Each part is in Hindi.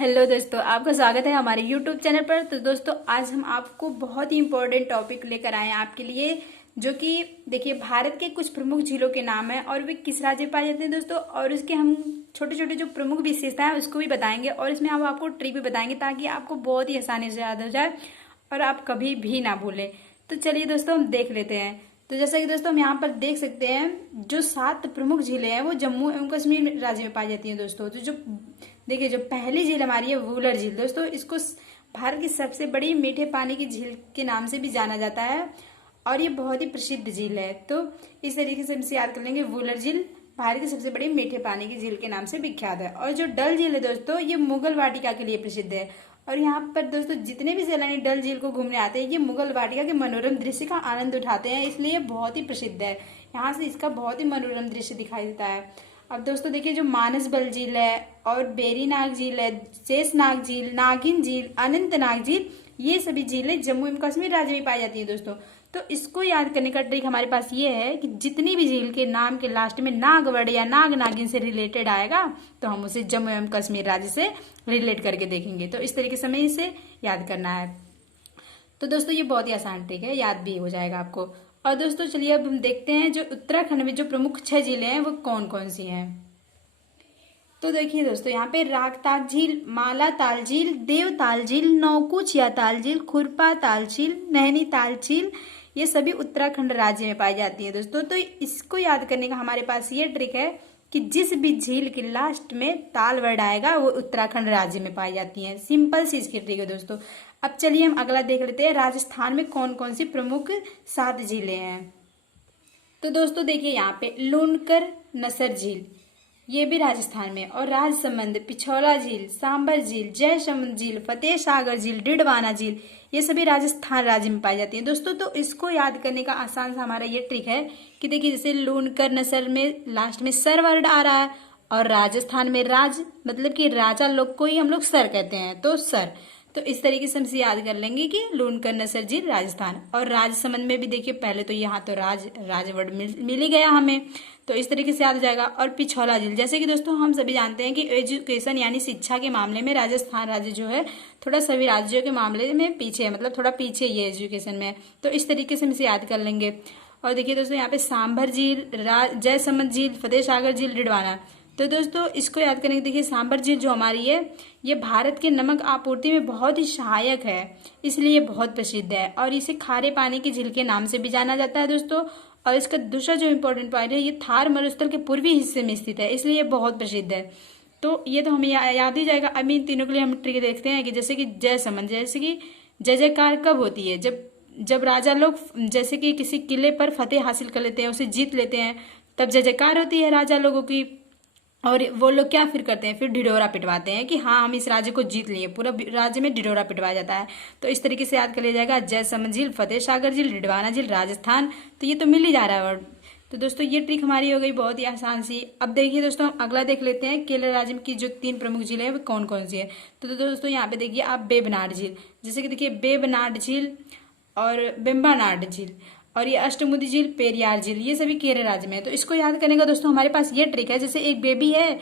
हेलो दोस्तों, आपका स्वागत है हमारे यूट्यूब चैनल पर। तो दोस्तों, आज हम आपको बहुत ही इम्पोर्टेंट टॉपिक लेकर आए हैं आपके लिए, जो कि देखिए भारत के कुछ प्रमुख झीलों के नाम है और वे किस राज्य में पाए जाते हैं दोस्तों। और उसके हम छोटे छोटे जो प्रमुख विशेषताएं हैं उसको भी बताएंगे और इसमें हम आपको ट्रिक भी बताएंगे ताकि आपको बहुत ही आसानी से याद हो जाए और आप कभी भी ना भूलें। तो चलिए दोस्तों, हम देख लेते हैं। तो जैसा कि दोस्तों हम यहाँ पर देख सकते हैं, जो 7 प्रमुख झीलें हैं वो जम्मू एवं कश्मीर राज्य में पाई जाती हैं दोस्तों। तो जो देखिए, जो पहली झील हमारी है वुलर झील दोस्तों, इसको भारत की सबसे बड़ी मीठे पानी की झील के नाम से भी जाना जाता है और ये बहुत ही प्रसिद्ध झील है। तो इस तरीके से हम इसे याद कर लेंगे, वुलर झील भारत की सबसे बड़ी मीठे पानी की झील के नाम से विख्यात है। और जो डल झील है दोस्तों, ये मुगल वाटिका के लिए प्रसिद्ध है। और यहाँ पर दोस्तों जितने भी सैलानी डल झील को घूमने आते हैं, ये मुगल वाटिका के मनोरम दृश्य का आनंद उठाते हैं, इसलिए बहुत ही प्रसिद्ध है। यहाँ से इसका बहुत ही मनोरम दृश्य दिखाई देता है। अब दोस्तों देखिए, जो मानसबल झील है और बेरीनाग झील है, शेषनाग झील, नागिन झील, अनंतनाग झील, ये सभी झीलें जम्मू एवं कश्मीर राज्य में पाई जाती हैं दोस्तों। तो इसको याद करने का ट्रिक हमारे पास ये है कि जितनी भी झील के नाम के लास्ट में नागवड़ या नाग नागिन से रिलेटेड आएगा तो हम उसे जम्मू एवं कश्मीर राज्य से रिलेट करके देखेंगे। तो इस तरीके से हमें इसे याद करना है। तो दोस्तों ये बहुत ही आसान ट्रिक है, याद भी हो जाएगा आपको। और दोस्तों चलिए अब हम देखते हैं जो उत्तराखंड में जो प्रमुख 6 झीलें हैं वो कौन कौन सी हैं। तो देखिए दोस्तों, यहाँ पे रागताग झील, माला ताल झील, देवताल झील, नौकुचिया ताल झील, खुरपा ताल झील, नैनीताल झील, ये सभी उत्तराखंड राज्य में पाई जाती है दोस्तों। तो इसको याद करने का हमारे पास ये ट्रिक है कि जिस भी झील के लास्ट में ताल वर्ड आएगा वो उत्तराखंड राज्य में पाई जाती है। सिंपल सी इसकी ट्रिक है दोस्तों। अब चलिए हम अगला देख लेते हैं, राजस्थान में कौन कौन सी प्रमुख 7 झीलें हैं। तो दोस्तों देखिए, यहाँ पे लूनकर नसर झील, ये भी राजस्थान में, और राजसमंद, पिछौला झील, सांबर झील, जयसमंद झील, फतेह सागर झील, डिडवाना झील, ये सभी राजस्थान राज्य में पाई जाती हैं दोस्तों। तो इसको याद करने का आसान सा हमारा ये ट्रिक है कि देखिए, जैसे लूनकर नसर में लास्ट में सर वर्ड आ रहा है और राजस्थान में राज मतलब कि राजा लोग को ही हम लोग सर कहते हैं, तो सर। तो इस तरीके से हम इसे याद कर लेंगे कि लूनकर नसर झील राजस्थान। और राजसमंद में भी देखिए, पहले तो यहाँ तो राज वर्ड मिल ही गया हमें, तो इस तरीके से याद हो जाएगा। और पिछौला झील, जैसे कि दोस्तों हम सभी जानते हैं कि एजुकेशन यानी शिक्षा के मामले में राजस्थान राज्य जो है थोड़ा सभी राज्यों के मामले में पीछे है, मतलब थोड़ा पीछे ये एजुकेशन में। तो इस तरीके से हम इसे याद कर लेंगे। और देखिए दोस्तों, यहाँ पे सांभर झील, जयसमंद झील, फतेह सागर झील, डिडवाना। तो दोस्तों इसको याद करेंगे, देखिए सांभर झील जो हमारी है ये भारत के नमक आपूर्ति में बहुत ही सहायक है, इसलिए ये बहुत प्रसिद्ध है और इसे खारे पानी की झील के नाम से भी जाना जाता है दोस्तों। और इसका दूसरा जो इम्पोर्टेंट पॉइंट है, ये थार मरुस्थल के पूर्वी हिस्से में स्थित है, इसलिए ये बहुत प्रसिद्ध है। तो ये तो हमें याद ही जाएगा। अभी इन तीनों के लिए हम ट्रिक देखते हैं कि जैसे कि जयसमंद, जैसे कि जय जयकार कब होती है, जब राजा लोग जैसे कि किसी किले पर फतेह हासिल कर लेते हैं, उसे जीत लेते हैं, तब जय जयकार होती है राजा लोगों की। और वो लोग क्या फिर करते हैं, फिर ढिढोरा पिटवाते हैं कि हाँ हम इस राज्य को जीत लिए, पूरा राज्य में ढिढोरा पिटवाया जाता है। तो इस तरीके से याद कर लिया जाएगा, जयसमंद झील, फतेह सागर झील, डिडवाना झील, राजस्थान। तो ये तो मिल ही जा रहा है वर्ड। तो दोस्तों ये ट्रिक हमारी हो गई बहुत ही आसान सी। अब देखिए दोस्तों, हम अगला देख लेते हैं, केरल राज्य की जो 3 प्रमुख झीलें हैं वो कौन कौन सी है। तो दोस्तों यहाँ पे देखिए आप, बेबनाड झील, जैसे कि देखिए बेबनाड झील और बेम्बानाड झील, और ये अष्टमुदी झील, पेरियार झील, ये सभी केरल राज्य में है। तो इसको याद करने का दोस्तों हमारे पास ये ट्रिक है, जैसे एक बेबी है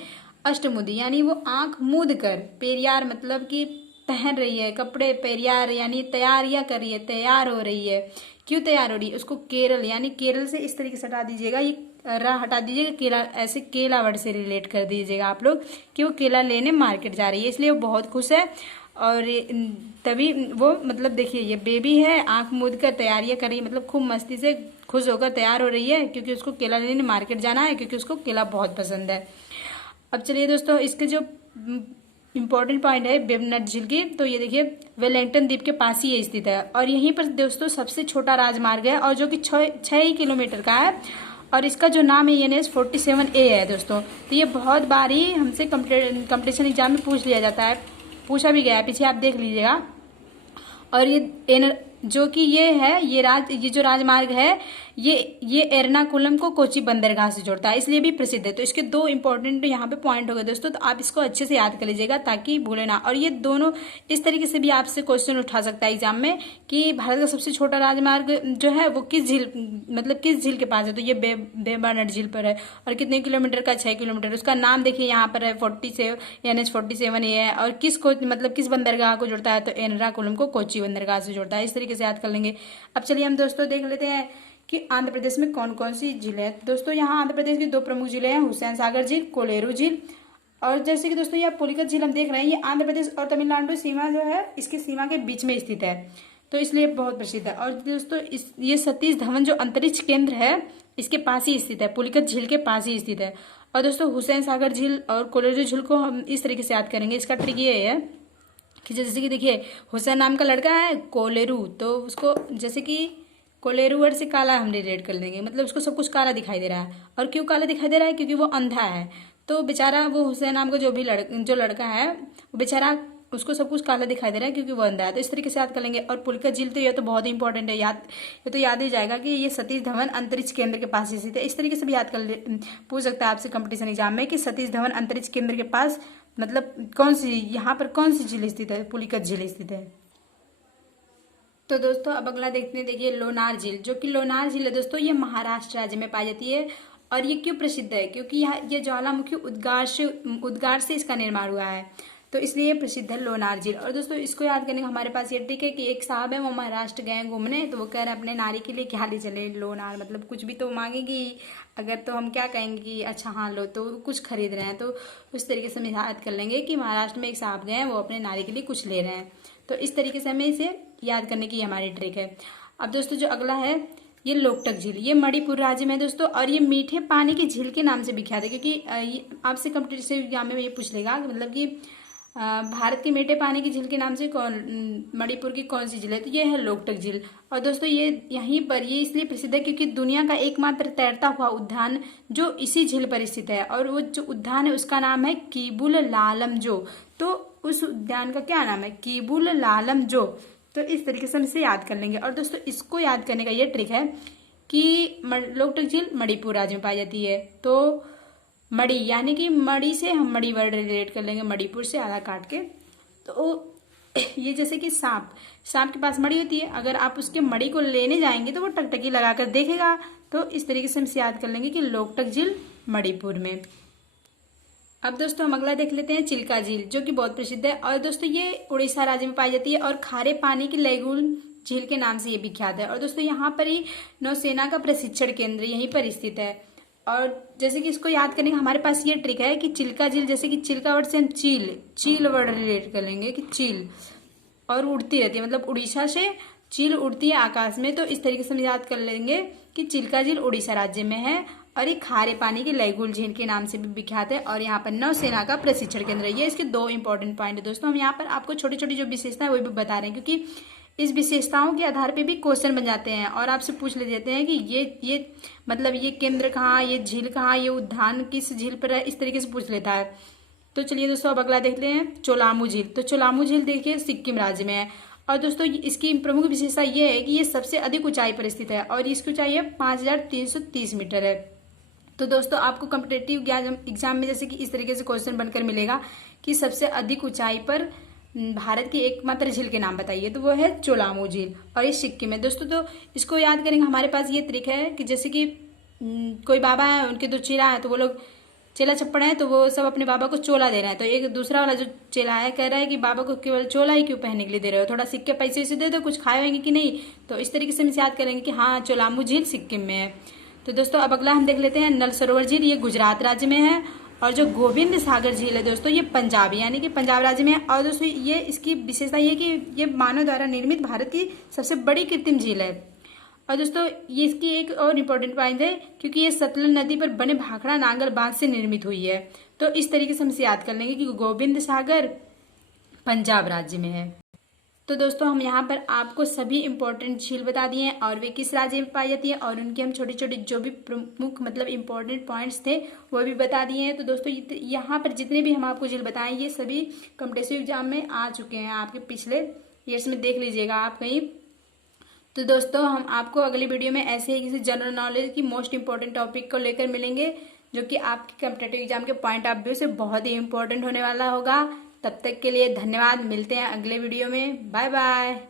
अष्टमुदी यानी वो आंख मूंद कर, पेरियार मतलब कि पहन रही है कपड़े, पेरियार यानी तैयारियां कर रही है, तैयार हो रही है। क्यों तैयार हो रही है, उसको केरल यानी केरल से इस तरीके से हटा दीजिएगा, ये राह हटा दीजिएगा, केला ऐसे केला वर्ड से रिलेट कर दीजिएगा आप लोग कि वो केला लेने मार्केट जा रही है, इसलिए वो बहुत खुश है। और तभी वो मतलब देखिए, ये बेबी है आंख मूंद कर तैयारियां कर रही है, मतलब खूब मस्ती से खुश होकर तैयार हो रही है क्योंकि उसको केला लेने मार्केट जाना है, क्योंकि उसको केला बहुत पसंद है। अब चलिए दोस्तों, इसके जो इम्पोर्टेंट पॉइंट है बेबनाड झील की, तो ये देखिए वेलिंगटन द्वीप के पास ही ये स्थित है और यहीं पर दोस्तों सबसे छोटा राजमार्ग है और जो कि 6 किलोमीटर का है। और इसका जो नाम है NH 47A है दोस्तों। तो ये बहुत बार ही हमसे कंपटीशन एग्जाम में पूछ लिया जाता है, पूछा भी गया है, पीछे आप देख लीजिएगा। और ये जो कि ये जो राजमार्ग है ये एर्नाकुलम को कोची बंदरगाह से जोड़ता है, इसलिए भी प्रसिद्ध है। तो इसके दो इंपॉर्टेंट यहाँ पे पॉइंट हो गए दोस्तों, तो आप इसको अच्छे से याद कर लीजिएगा ताकि भूले ना। और ये दोनों इस तरीके से भी आपसे क्वेश्चन उठा सकता है एग्जाम में कि भारत का सबसे छोटा राजमार्ग जो है वो किस झील के पास है, तो ये बे बार्नेट झील पर है। और कितने किलोमीटर का, 6 किलोमीटर। उसका नाम देखिए यहाँ पर है 47 NH47 ये है। और किस बंदरगाह को जोड़ता है, तो एर्नाकुलम को कोची बंदरगाह से जोड़ता है। इस तरीके से याद कर लेंगे। अब चलिए हम दोस्तों देख लेते हैं कि आंध्र प्रदेश में कौन कौन सी झीलें हैं। दोस्तों यहाँ आंध्र प्रदेश की दो प्रमुख झीलें हैं, हुसैन सागर झील, कोलेरू झील। और जैसे कि दोस्तों ये पुलिकत झील हम देख रहे हैं, ये आंध्र प्रदेश और तमिलनाडु सीमा जो है इसकी सीमा के बीच में स्थित है, तो इसलिए बहुत प्रसिद्ध है। और दोस्तों ये सतीश धवन जो अंतरिक्ष केंद्र है इसके पास ही स्थित है, पुलिकत झील के पास ही स्थित है। और दोस्तों हुसैन सागर झील और कोलेरू झील को हम इस तरीके से याद करेंगे। इसका ट्रिक ये है कि जैसे कि देखिए हुसैन नाम का लड़का है, कोलेरू, तो उसको जैसे कि कोलेरू वर्ड से काला हम रिलेट कर लेंगे, मतलब उसको सब कुछ काला दिखाई दे रहा है। और क्यों काला दिखाई दे रहा है, क्योंकि वो अंधा है। तो बेचारा वो हुसैन नाम का जो लड़का है वो बेचारा उसको सब कुछ काला दिखाई दे रहा है क्योंकि वो अंधा है। तो इस तरीके से याद कर लेंगे। और पुलिकत झील तो ये तो बहुत ही इंपॉर्टेंट है, ये तो याद ही जाएगा कि ये सतीश धवन अंतरिक्ष केंद्र के पास स्थित है। इस तरीके से भी याद कर पूछ सकता है आपसे कंपटीशन एग्जाम में कि सतीश धवन अंतरिक्ष केंद्र के पास मतलब यहाँ पर कौन सी झील स्थित है, पुलिकत झील स्थित है। तो दोस्तों अब अगला देखते हैं, देखिए लोनार झील, जो कि लोनार झील है दोस्तों ये महाराष्ट्र राज्य में पाई जाती है। और ये क्यों प्रसिद्ध है, क्योंकि ये ज्वालामुखी उद्गार से इसका निर्माण हुआ है, तो इसलिए ये प्रसिद्ध है लोनार झील। और दोस्तों इसको याद करने का हमारे पास ये ट्रिक है कि एक साहब है वो महाराष्ट्र गए घूमने, तो वो कह रहे हैं अपने नारी के लिए क्या ले चले, लोनार, मतलब कुछ भी तो मांगेगी अगर, तो हम क्या कहेंगे कि अच्छा हाँ लो, तो कुछ खरीद रहे हैं। तो उस तरीके से हम याद कर लेंगे कि महाराष्ट्र में एक साहब गए हैं वो अपने नारी के लिए कुछ ले रहे हैं। तो इस तरीके से हमें इसे याद करने की हमारी ट्रिक है। अब दोस्तों जो अगला है ये लोकटक झील, ये मणिपुर राज्य में है दोस्तों। और ये मीठे पानी की झील के नाम से विख्यात है, क्योंकि आपसे कॉम्पिटिटिव एग्जाम में ये पूछ लेगा मतलब कि भारत के मीठे पानी की झील के नाम से मणिपुर की कौन सी झील है, तो ये है लोकटक झील। और दोस्तों ये यहीं पर ये इसलिए प्रसिद्ध है क्योंकि दुनिया का एकमात्र तैरता हुआ उद्यान जो इसी झील पर स्थित है। और वो जो उद्यान है उसका नाम है कीबुल लालमजो। तो उस उद्यान का क्या नाम है, कीबुल लालमजो। तो इस तरीके से हम इसे याद कर लेंगे। और दोस्तों इसको याद करने का ये ट्रिक है कि लोकटक झील मणिपुर राज्य में पाई जाती है। तो मणि यानी कि मणि से हम मणि वर्ड रिलेट कर लेंगे, मणिपुर से आधा काट के। तो ये जैसे कि सांप के पास मणि होती है, अगर आप उसके मणि को लेने जाएंगे तो वो टकटकी लगाकर देखेगा। तो इस तरीके से हम इसे याद कर लेंगे कि लोकटक झील मणिपुर में। अब दोस्तों हम अगला देख लेते हैं चिल्का झील, जो कि बहुत प्रसिद्ध है। और दोस्तों ये उड़ीसा राज्य में पाई जाती है और खारे पानी की लेगुन झील के नाम से ये विख्यात है। और दोस्तों यहाँ पर ही नौसेना का प्रशिक्षण केंद्र यहीं पर स्थित है। और जैसे कि इसको याद करने का हमारे पास ये ट्रिक है कि चिल्का झील, जैसे कि चिल्का वर्ड से हम चील वर्ड रिलेट कर लेंगे कि चील, और उड़ती रहती है, मतलब उड़ीसा से चील उड़ती है आकाश में। तो इस तरीके से हम याद कर लेंगे कि चिल्का झील उड़ीसा राज्य में है और ये खारे पानी की लैगुल झील के नाम से भी विख्यात है। और यहाँ पर नौसेना का प्रशिक्षण केंद्र है। ये इसके दो इंपॉर्टेंट पॉइंट है दोस्तों। हम यहाँ पर आपको छोटी छोटी जो विशेषता है वो भी बता रहे हैं, क्योंकि इस विशेषताओं के आधार पे भी क्वेश्चन बन जाते हैं और आपसे पूछ ले देते हैं कि ये मतलब ये केंद्र कहाँ, ये झील कहाँ, ये उद्यान किस झील पर है, इस तरीके से पूछ लेता है। तो चलिए दोस्तों अब अगला देखते हैं चोलामू झील। तो चोलामू झील देखिए सिक्किम राज्य में है। और दोस्तों इसकी प्रमुख विशेषता ये है कि ये सबसे अधिक ऊंचाई पर स्थित है और इसकी ऊंचाई है 5330 मीटर है। तो दोस्तों आपको कॉम्पिटेटिव एग्जाम में जैसे कि इस तरीके से क्वेश्चन बनकर मिलेगा कि सबसे अधिक ऊंचाई पर भारत की एकमात्र झील के नाम बताइए, तो वो है चोलामू झील और ये सिक्किम है दोस्तों। तो इसको याद करेंगे, हमारे पास ये ट्रिक है कि जैसे कि कोई बाबा है, उनके दो चेला है, तो वो लोग चेला छप्पड़ है, तो वो सब अपने बाबा को चोला दे रहे हैं। तो एक दूसरा वाला जो चेला है कह रहा है कि बाबा को केवल चोला ही क्यों पहनने के लिए दे रहे हो, थोड़ा सिक्के पैसे से दे दो, कुछ खाएंगे कि नहीं। तो इस तरीके से हम याद करेंगे कि हाँ चोलामू झील सिक्किम में है। तो दोस्तों अब अगला हम देख लेते हैं नल सरोवर झील, ये गुजरात राज्य में है। और जो गोविंद सागर झील है दोस्तों ये पंजाब यानी कि पंजाब राज्य में है। और दोस्तों ये इसकी विशेषता ये कि ये मानव द्वारा निर्मित भारत की सबसे बड़ी कृत्रिम झील है। और दोस्तों ये इसकी एक और इम्पोर्टेंट पॉइंट है क्योंकि ये सतलज नदी पर बने भाखड़ा नांगल बांध से निर्मित हुई है। तो इस तरीके से हम इसे याद कर लेंगे कि गोविंद सागर पंजाब राज्य में है। तो दोस्तों हम यहाँ पर आपको सभी इंपॉर्टेंट झील बता दिए हैं और वे किस राज्य में पाई जाती है और उनके हम छोटे छोटे जो भी प्रमुख मतलब इंपॉर्टेंट पॉइंट्स थे वो भी बता दिए हैं। तो दोस्तों यहाँ पर जितने भी हम आपको झील बताएं ये सभी कॉम्पिटिटिव एग्जाम में आ चुके हैं, आपके पिछले ईयर्स में देख लीजिएगा आप कहीं तो दोस्तों हम आपको अगली वीडियो में ऐसे ही किसी जनरल नॉलेज की मोस्ट इंपॉर्टेंट टॉपिक को लेकर मिलेंगे, जो कि आपके कॉम्पिटिटिव एग्जाम के पॉइंट ऑफ व्यू से बहुत ही इंपॉर्टेंट होने वाला होगा। तब तक के लिए धन्यवाद, मिलते हैं अगले वीडियो में, बाय बाय।